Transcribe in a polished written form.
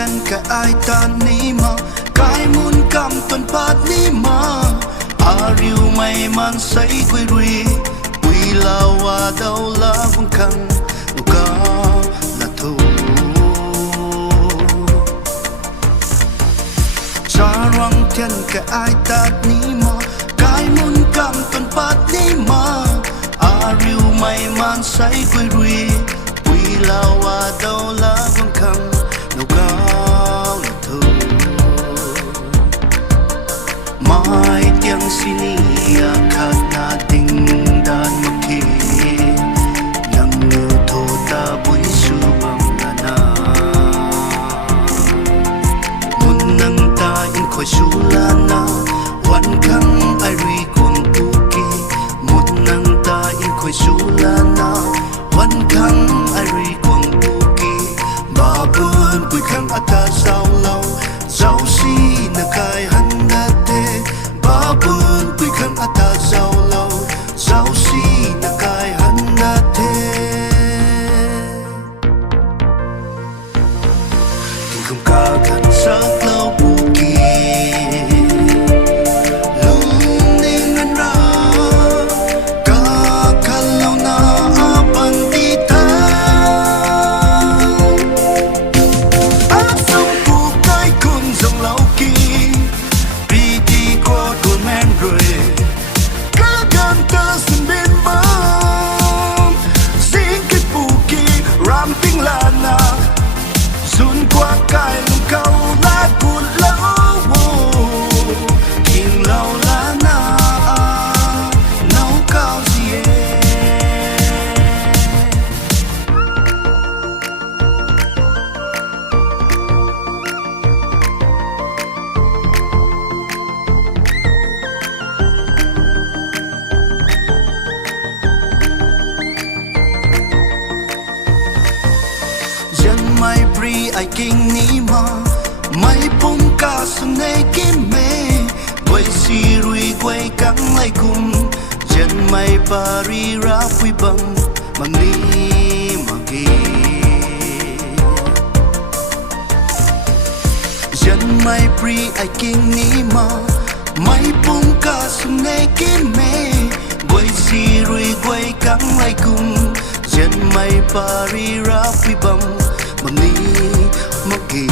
thiên cái ai ta ní mà cái muốn cầm tuần phát ní mà riu mày man say quỳ rùi quỳ lao à đâu lá vung khăng ca là thu cha răng thiên cái ai ta ní mà cái muốn cầm tuần phát ní mà riu mày man say quỳ rùi quỳ lao à đâu lá vung khăng ca là thu mai tiếng sini akat nating dan maki nang nuto ta bui subang nana mun nang ta in khoi sulana wan kang ari kun tuki mun nang ta in khoi sulana wan kang ari kun tuki babun bui kang ata sao lâu giàu si na kai han babun bui khang ata giàu lâu giàu si na kai han na thế tình không ca gần sắc lâu bu kỳ lung ninh ngân ra ca khăn lâu na apan đi ta áp sông bu cái cùng dòng lâu kỳ rồi các gan ta xin bên bóng xin cái phù kỳ ram tiếng là na dùn qua cái lùng cầu lá cuốn lâu kinh lâu lá na nấu cao gì mai pri ai kinh ni ma mai pung ca sung nei kim me quay si rui quay căng lai kum chân mai pari ra pui bang mang ni magi chân mai pri ai kinh ni ma mai pung ca sung nei kim me quay si rui quay căng lai kum chân mai pari ra pui bang Mami, magi